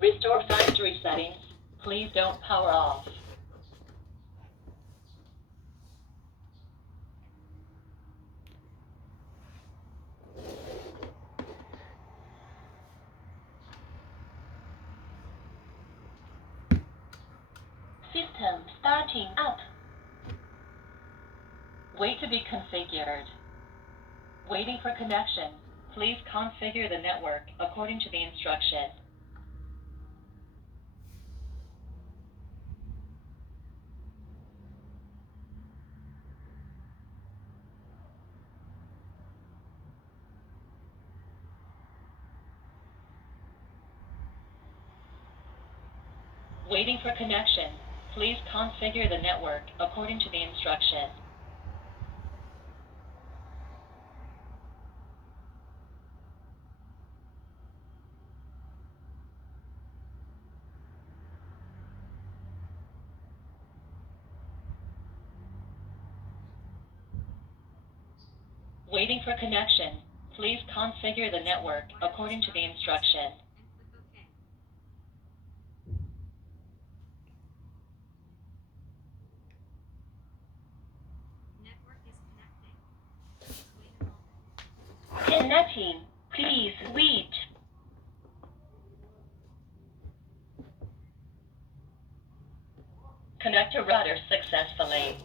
Restore factory settings. Please don't power off. System starting up. Wait to be configured. Waiting for connection. Please configure the network according to the instruction. Waiting for connection. Please configure the network according to the instruction. Waiting for connection. Please configure the network according to the instruction. Connecting. Please wait. Connect to router successfully.